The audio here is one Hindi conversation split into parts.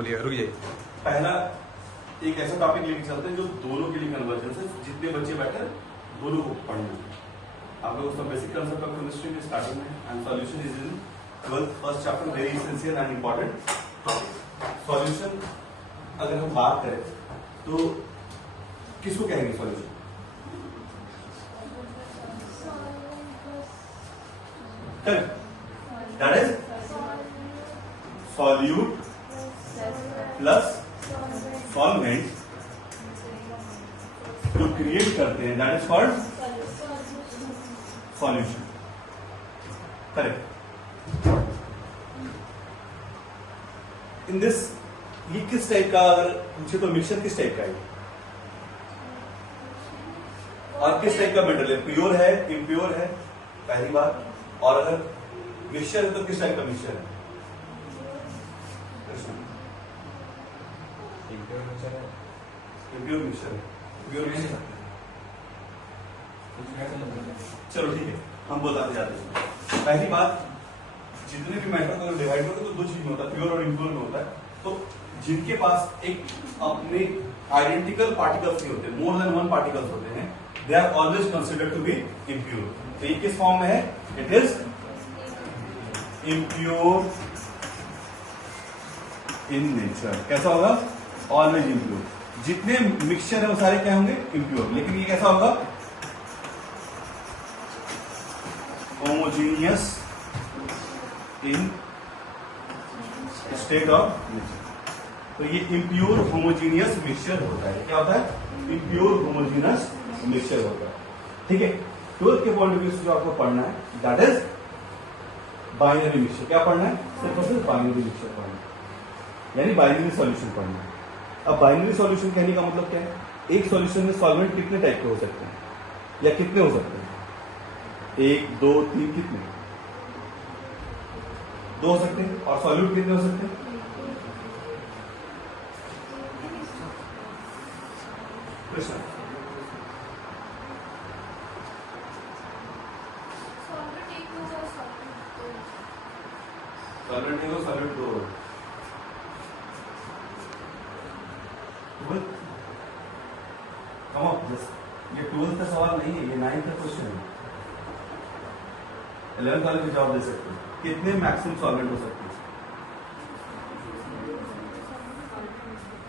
बोलिए, रुक जाइए। पहला एक ऐसा टॉपिक लेके चलते हैं जो दोनों के लिए कन्वर्जेंस है, जितने बच्चे बैठे दोनों को पढ़ना है। आप लोग उसका बेसिक कंसेप्ट ऑफ केमिस्ट्री में स्टार्टिंग में and solution is in 12th first chapter, very essential and important topic. Solution अगर हम बात करें तो किसको कहेंगे solution? That is solute plus solvent जो क्रिएट करते हैं, that is called solution. Correct. In this ये किस टाइप का अगर पूछे तो मिक्सचर किस टाइप का है और किस टाइप का मेटेरियल है? प्योर है, इम्प्योर है, पहली बात। और अगर मिक्सचर है तो किस टाइप का मिक्सचर है? इम्प्योर मिक्सचर है, प्योर मिक्सचर है, प्योर मिक्सचर। चलो ठीक है, हम बताते जाते हैं। पहली बात, जितने भी मैटर को डिवाइड करते हैं तो दो चीज में होता है, प्योर और इम्प्योर में होता है। तो जिनके पास एक अपने आइडेंटिकल पार्टिकल्स नहीं होते, मोर देन वन पार्टिकल्स होते हैं, they are always considered to be impure. तो ये किस फॉर्म में है? It is impure in nature. कैसा होगा? Always impure. जितने मिक्सचर है वो सारे क्या होंगे? इम्प्योर। लेकिन ये कैसा होगा? Homogeneous in state of nature. तो ये इम्प्योर होमोजीनियस मिक्सचर होता है। क्या होता है? इम्प्योर होमोजीनियस मिक्सचर होता है। ठीक है। ट्वेल्थ के पॉइंट ऑफ व्यू से जो आपको पढ़ना है दैट इज बाइनरी मिक्सचर। क्या पढ़ना है? सिर्फ और सिर्फ बाइनरी मिक्सचर पढ़ना है, यानी बाइनरी सॉल्यूशन पढ़ना है। अब बाइनरी सॉल्यूशन कहने का मतलब क्या है? एक सॉल्यूशन में सॉल्वेंट कितने टाइप के हो सकते हैं या कितने हो सकते हैं? 1, 2, 3, कितने? 2 हो सकते हैं। और सॉल्यूट कितने हो सकते हैं? कृष्ण, सॉल्वेंट 1 और सॉल्यूट 2। कम ऑफ दिस, ये 12th का सवाल नहीं है, ये 9th का क्वेश्चन है। 11th वाले भी जवाब दे सकते हैं। कितने मैक्सिमम सॉल्वेंट हो सकते हैं?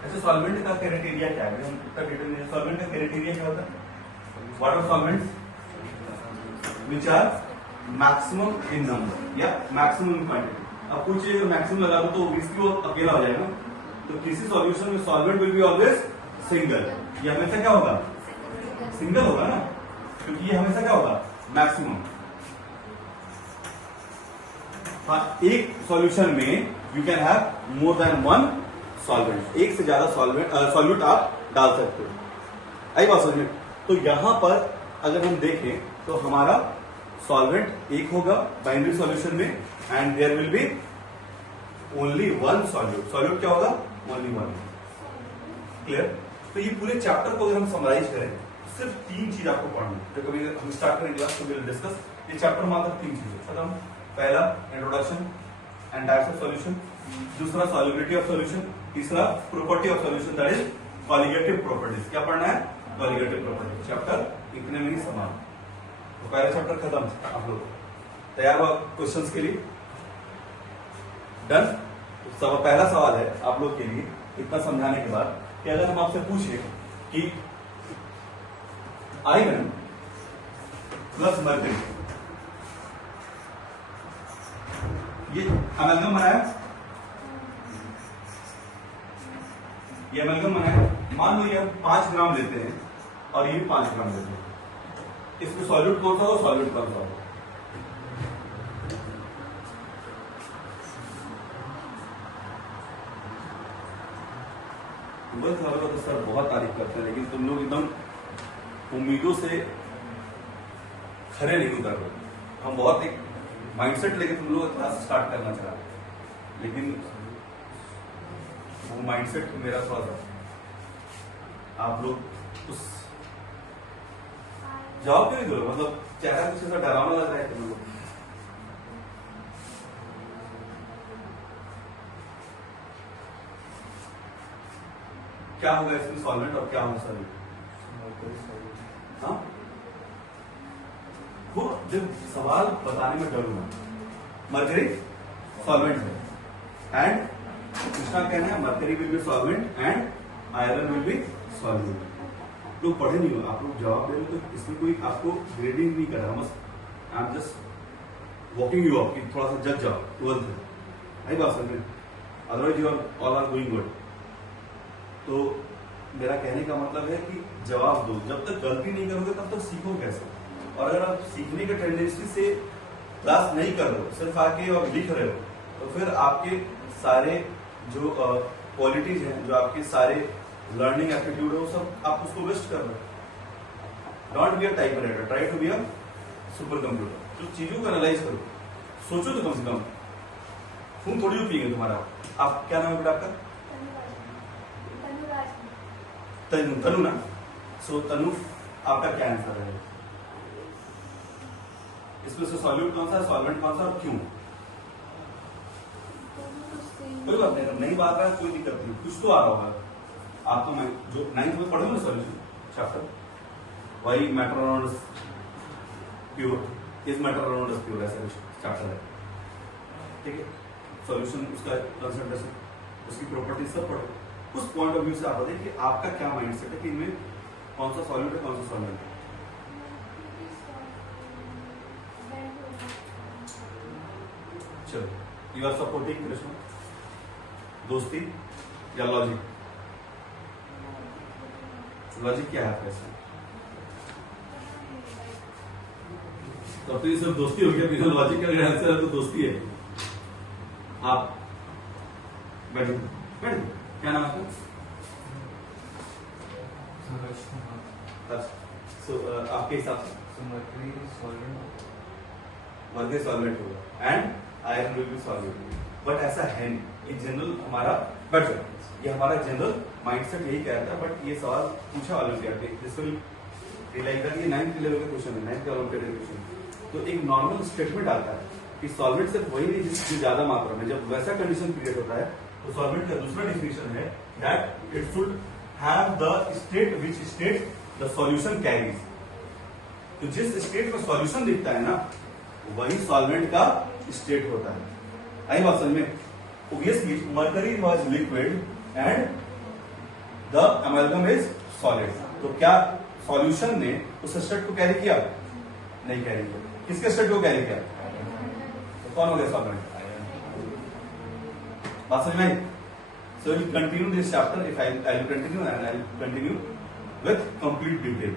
ऐसे सॉल्वेंट का क्राइटेरिया क्या है? हम इतना डिटेल नहीं, सॉल्वेंट का क्राइटेरिया क्या होता है? What are solvents which are maximum in number या मैक्सिमम इन क्वांटिटी। अब पूछिए अगर मैक्सिमम लगा दो तो इसकी वो अकेला हो जाएगा। तो किसी सॉल्यूशन में solvent will be always single. ये हमेशा क्या होगा? सिंगल होगा ना, क्योंकि ये हमेशा क्या होगा? मैक्सिमम। हाँ, एक सॉल्यूशन में you can have more than one solvent. एक से ज्यादा सॉल्यूट आप डाल सकते हो। आई बात समझ में? तो यहां पर अगर हम देखें तो हमारा सॉल्वेंट एक होगा बाइनरी सॉल्यूशन में and there will be only one solute. Solute क्या होगा? Only one. क्लियर? तो ये पूरे चैप्टर को अगर हम समराइज करें, सिर्फ 3 चीज आपको पढ़ना है। जो कभी हम स्टार्ट करें क्लास तो विल डिस्कस ये चैप्टर मात्र 3 चीजें खत्म। पहला introduction and types of solution, दूसरा सॉल्युबिलिटी ऑफ सॉल्यूशन, तीसरा property of solution that is colligative properties. क्या पढ़ना है? Colligative properties. चैप्टर इतने में ही समान। तो पहला चैप्टर खत्म। आप लोग तैयार हो क्वेश्चंस के लिए? डन। तो पहला सवाल है आप लोग के लिए इतना समझाने के बाद कि अगर हम आपसे पूछे कि आयरन प्लस मर्करी, ये अमेल्गम बनाया, ये अमेल्गम बनाया। मान लो ये हम 5 ग्राम लेते हैं और ये 5 ग्राम लेते हैं, इसमें सॉल्यूट कौन सा हो? सॉल्यूट कौन सा हो? तो सर बहुत तारीफ करते हैं, लेकिन तुम लोग एकदम उम्मीदों से खरे नहीं उतर रहे। हम बहुत एक माइंडसेट लेके तुम लोग क्लास स्टार्ट करना चाह रहे, लेकिन वो माइंडसेट मेरा थोड़ा सा आप लोग उस जवाब क्यों नहीं दो? मतलब चेहरा कुछ ऐसा डरावना लग रहा है तुम लोग। क्या होगा इसमें सॉल्वेंट और क्या होगा सॉल्यूट? हाँ, वो जब सवाल बताने में डरूंगा, मरकरी सॉल्वेंट है एंड इसका कहना है mercury will be solvent and iron will be solute. लोग पढ़े नहीं हो, आप लोग जवाब दे रहे हो तो इसमें कोई आपको ग्रेडिंग नहीं कर रहा, बस I am just walking you up कि थोड़ा सा जज जाओ तुरंत। आई बात समझ में? Otherwise you are all are going good. तो मेरा कहने का मतलब है कि जवाब दो, जब तक गलती नहीं करोगे तब तक सीखो कैसे। और अगर आप सीखने के टेंडेंसी से क्लास नहीं कर रहे हो, सिर्फ आके और लिख रहे हो, तो फिर आपके सारे जो क्वालिटीज हैं, जो आपके सारे लर्निंग एप्टीट्यूड है, वो सब आप उसको वेस्ट कर रहे हो। Don't be a typewriter, try to be a supercomputer. जो चीजों को एनालाइज करो, सोचो तो कम से कम। खून थोड़ी पिएंगे तुम्हारा। आप क्या नाम है बेटा आपका? तनु। तनु ना? सो तनु, आपका क्या आंसर है इसमें से? सॉल्यूट कौन सा है, सॉल्वेंट कौन सा और क्यों? कोई बात नहीं, नहीं बात है कोई दिक्कत नहीं, कुछ तो आ रहा होगा आपको। मैं जो 9th में पढ़ूंगा सॉल्यूशन चैप्टर, वही matter around pure is matter around pure, ऐसा कुछ चैप्टर है, ठीक है। सॉल्यूशन, उसका कंसंट्रेशन, उसकी प्रॉपर्टीज सब पढ़ो। उस पॉइंट ऑफ व्यू से आप बताइए कि आपका क्या माइंडसेट है कि इनमें कौन सा सॉल्यूट है, कौन सा सॉल्वेंट है। चलो, यू आर सपोर्टिंग कृष्ण, दोस्ती या लॉजिक? लॉजिक क्या है आपका? तो फिर सिर्फ दोस्ती हो गया, बिना लॉजिक का आंसर है तो दोस्ती है। आप बैठो, बैठो। क्या नाम है आपका? सो आपके हिसाब से मरकरी सॉल्वेंट होगा and iron will be solvent, but ऐसा है नहीं। ये जनरल हमारा, बट ये हमारा जनरल माइंडसेट यही कहता है। बट ये सवाल पूछा ओलंपियाड में, दिस विल रियलाइज दैट ये 9th लेवल का क्वेश्चन है, 9th ओलंपियाड क्वेश्चन। तो एक नॉर्मल स्टेटमेंट आता है कि सॉल्वेंट सिर्फ वही नहीं जिसकी ज्यादा मात्रा में, जब वैसा कंडीशन क्रिएट होता है तो सॉल्वेंट का दूसरा डिफिनेशन है that it should have the state which state the solution carries. तो जिस स्टेट में सॉल्यूशन दिखता है ना, वही सॉल्वेंट का स्टेट होता है। आई बात समझ में? Obviously, mercury was liquid and the amalgam is solid. तो क्या सॉल्यूशन ने उस स्टेट को कैरी किया? नहीं कैरी किया। किसके स्टेट को कैरी किया? तो कौन हो गया सॉल्वेंट? बात समझ में आई? So we'll continue this chapter. If I'll continue and I'll continue with complete detail.